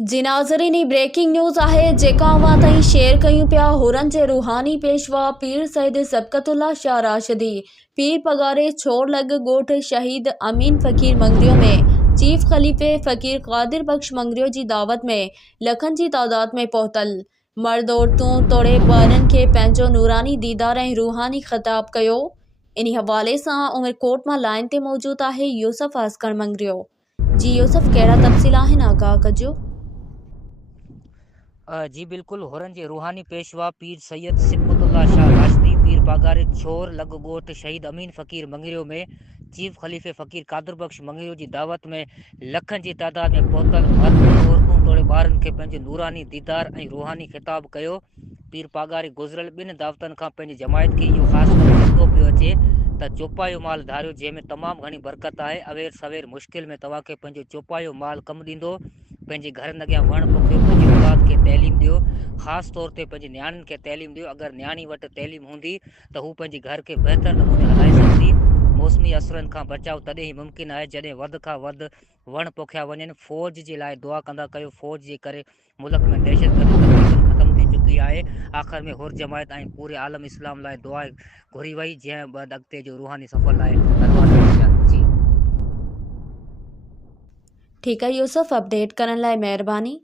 जी नाज़रीन, breaking news आहे जेका अवां ताईं शेयर कयूं पिया। हुरन जे रूहानी पेशवा पीर सैयद सबकतुल्ला शाह राशिदी पीर पगारे छोर लग ॻोठ शहीद अमीन फ़कीर मंगरियो में चीफ खलीफ़े फ़कीर क़ादिर बख्श मंगरियो जी दावत में लखन जी तादाद में पहुतल मर्द औरतूं तोड़े ॿारनि खे पंहिंजो नूरानी दीदार ऐं रूहानी ख़िताब कयो। इन हवाले सां उमरकोट मां लाइन ते मौजूद आहे यूसुफ असगर मंगरियो। जी यूसुफ, कहिड़ा तफ़सील आहिनि, आगाह कजो। जी बिल्कुल। हुरन जे रूहानी पेशवा पीर सैयद सिबतुल्ला शाह राशिदी पीर पागारे छोर लग ॻोठ शहीद अमीन फ़कीर मंगरियो में चीफ खलीफ़े फ़कीर क़ादिर बख्श मंगरियो जी दावत में लखन जी तादाद में पहुतल मर्द औरतूं तोड़े ॿारनि खे पंहिंजो नूरानी दीदार ऐं रूहानी ख़िताब कयो। पीर पागारे गुज़िरियल ॿिनि दावतनि खां पंहिंजी जमायत खे इहो ख़ासि करे चवंदो पियो अचे त चोपायो माल धारियो, जंहिंमें तमामु घणी बरकत आहे। अवेर सवेर मुश्किल में तव्हांखे पंहिंजो चोपायो माल कमु ॾींदो। पंहिंजे घरनि अॻियां वण पोखियो, पंहिंजी औलाद खे तइलीम ॾियो, ख़ासि तौर ते पंहिंजी नियाणियुनि खे तइलीम ॾियो। अगरि नियाणी वटि तइलीम हूंदी त हू पंहिंजे घर खे बहितर नमूने हलाए सघंदी। मौसमी असरनि खां बचाव तॾहिं ई मुमकिन आहे जॾहिं वधि खां वधि वण पोखिया वञनि। फ़ौज जे लाइ दुआ कंदा कयो। फ़ौज जे करे मुल्क में दहशतगर्दी तक़रीबन ख़तमु थी चुकी आहे। आख़िर में हुर जमायत ऐं पूरे आलम इस्लाम लाइ दुआ घुरी वई, जंहिं बाद अॻिते जो रूहानी सफ़र लाइ जी। ठीक है यूसुफ, अपडेट करण लाइ महिरबानी।